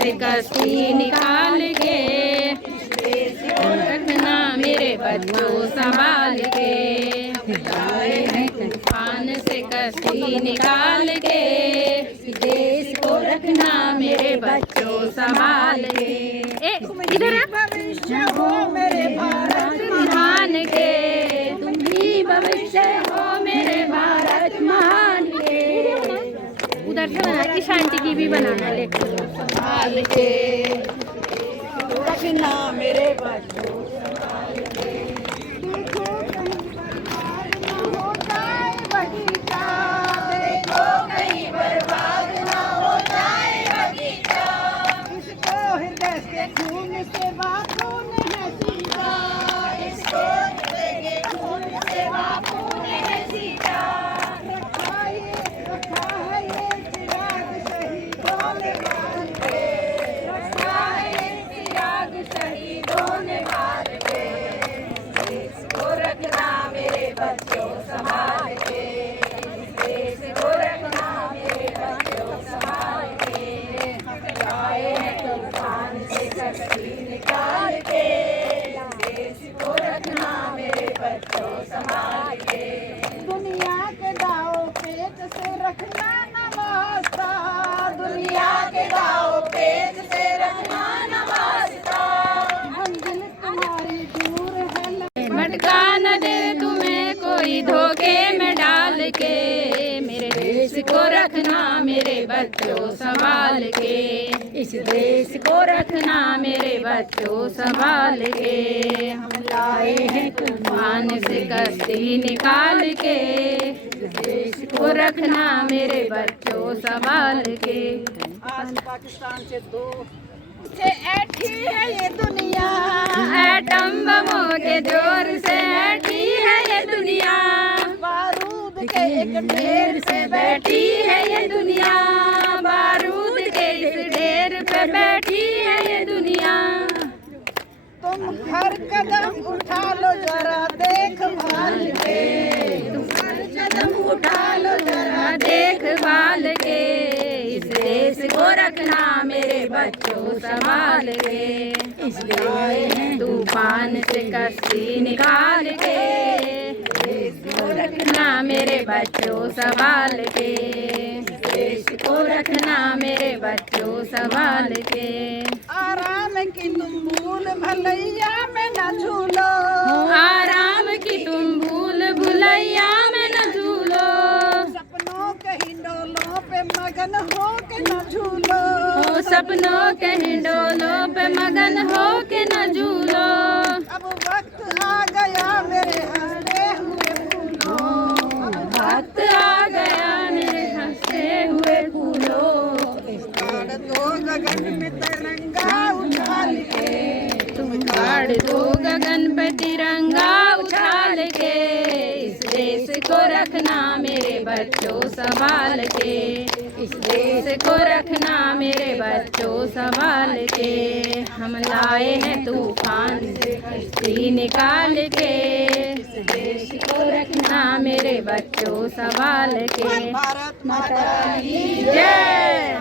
से कश्ती निकाल के, रखना मेरे बच्चों संभाल के। लाए हैं तूफान से कश्ती निकाल के, देश को रखना मेरे बच्चों संभाल के। इधर भविष्य हो मेरे भारत महान के, तुम भी भविष्य हो मेरे भारत महान के। उधर से बना की शांति की भी बनाना ले, संभाल के रखना मेरे बच्चों संभाल के। देखो कहीं बर्बाद न हो जाए बगीचा, देखो कहीं बर्बाद न हो जाए बगीचा। इसको हृदय से खून से बापू ने सींचा, इसको हृदय के खून से बापू ने सींचा। रखा है ये चिराग शहीदों ने बाल के, रखा है ये चिराग शहीदों ने बाल के। देश को रखना मेरे बच्चों संभाल के, देश को रखना मेरे बच्चों संभाल के। लाए हैं तूफान से कश्ती निकाल के, देश को रखना मेरे बच्चों संभाल के। दुनिया के दाव पेच से रखना न वास्ता, दुनिया के दाव पेच से रखना न वास्ता। मंजिल तुम्हारी दूर है, भटका न दे तुम्हें कोई धोखे में डाल के, मेरे देश को रखना मेरे बच्चों संभाल के। इस देश को रखना मेरे बच्चों संभाल के। हम लाए हैं तूफान से कश्ती निकाल के, देश को रखना मेरे बच्चों संभाल के। आज पाकिस्तान से दो से ऐठी है ये दुनिया, एटम बमों के जोर से ऐठी है ये दुनिया, बारूद के एक ढेर से बैठी है ये दुनिया, बारूद के इस ढेर पे बैठी है ये दुनिया। तुम हर कदम उठा लो जरा देखभाल के, तुम हर कदम उठा लो जरा देखभाल के। इस देश को रखना मेरे बच्चों संभाल के, इसलिए आए हैं तूफान से कश्ती निकाल के, देश को रखना मेरे बच्चों संभाल के, देश को रखना मेरे बच्चों संभाल के। आराम की तुम भूल भलैया में न झूलो, आराम की तुम भूल भुलैया में न झूलो, सपनों के हिंडोलों पे मगन हो के न झूलो, सपनों के हिंडोलों पे मगन हो के न झूलो। अब वक्त आ गया मेरे हंसते हुए फूलों, अब वक्त आ गया मेरे हंसते हुए फूलों, गाड़ दो गगन में तिरंगा उछाल के, तुम गाड़ दो गगन पे तिरंगा उछाल के। इस देश को रखना मेरे बच्चों संभाल के, इस देश को रखना मेरे बच्चों संभाल के। हम लाए हैं तूफान से कश्ती निकाल के, इस देश को रखना मेरे बच्चों संभाल के। भारत माता की जय।